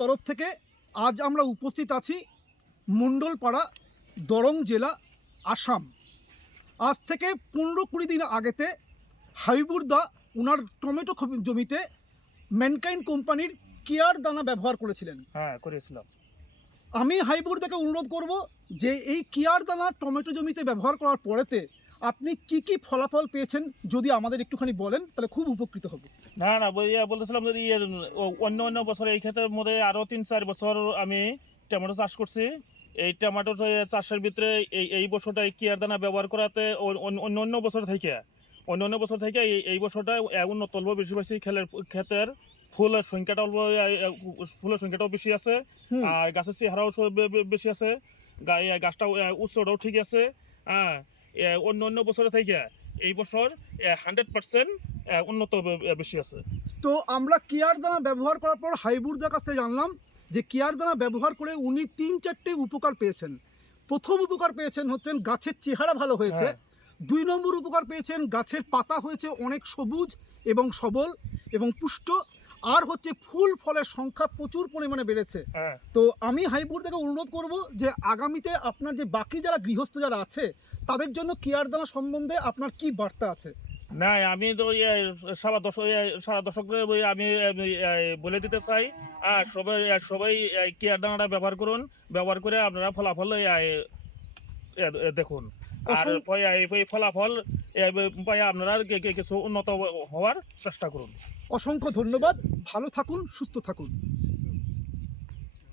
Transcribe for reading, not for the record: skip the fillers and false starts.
তরফ থেকে আজ আমরা উপস্থিত আছি মণ্ডলপাড়া, দরং জেলা, আসাম। আজ থেকে 15-20 দিন আগেতে হাবিবুরদা ওনার টমেটো জমিতে ম্যানকাইন্ড কোম্পানির কেয়ার দানা ব্যবহার করেছিলেন। হ্যাঁ, করেছিলাম। আমি হাবিবুরদাকে অনুরোধ করব যে এই কেয়ার দানা টমেটো জমিতে ব্যবহার করার পরেতে আপনি কি কি ফলাফল পেয়েছেন যদি আমাদের একটুখানি বলেন, তাহলে খুব উপকৃত হব। না না বলতেছিলাম যদি অন্য অন্য বছর এই ক্ষেত্রের মধ্যে আরও 3-4 বছর আমি টমেটো চাষ করছি। এই টমেটো চাষের ভিতরে এই বছরটা এই কেয়ার দানা ব্যবহার করাতে অন্য অন্য বছর থেকে এই বছরটা উন্নত অল্প বেশি বেশি ক্ষেতের ফুলের সংখ্যাটাও বেশি আছে, আর গাছের চেহারাও বেশি আছে, গাছটাও উচ্চটাও ঠিক আছে। হ্যাঁ, অন্য অন্য বছরের থেকে এই বছর 100% উন্নত বেশি আছে। তো আমরা কেয়ার দানা ব্যবহার করার পর হাবিবুরদার কাছ থেকে জানলাম যে কেয়ার দানা ব্যবহার করে উনি 3-4টে উপকার পেয়েছেন। প্রথম উপকার পেয়েছেন হচ্ছেন গাছের চেহারা ভালো হয়েছে। 2 নম্বর উপকার পেয়েছেন গাছের পাতা হয়েছে অনেক সবুজ এবং সবল এবং পুষ্ট, আর হচ্ছে ফুল ফলের সংখ্যা প্রচুর পরিমাণে বেড়েছে। তো আমি হাবিবুরদাকে অনুরোধ করব যে আগামীতে আপনার যে বাকি যারা গৃহস্থ যারা আছে তাদের জন্য কেয়ার দানা সম্বন্ধে আপনার কি বার্তা আছে? না, আমি তো সারা দশকের আমি বলে দিতে চাই, সবাই কেয়ার দানাটা ব্যবহার করুন, ব্যবহার করে আপনারা ফলাফল দেখুন, আর এই ফলাফল পাই আপনারা কিছু উন্নত হওয়ার চেষ্টা করুন। অসংখ্য ধন্যবাদ, ভালো থাকুন, সুস্থ থাকুন।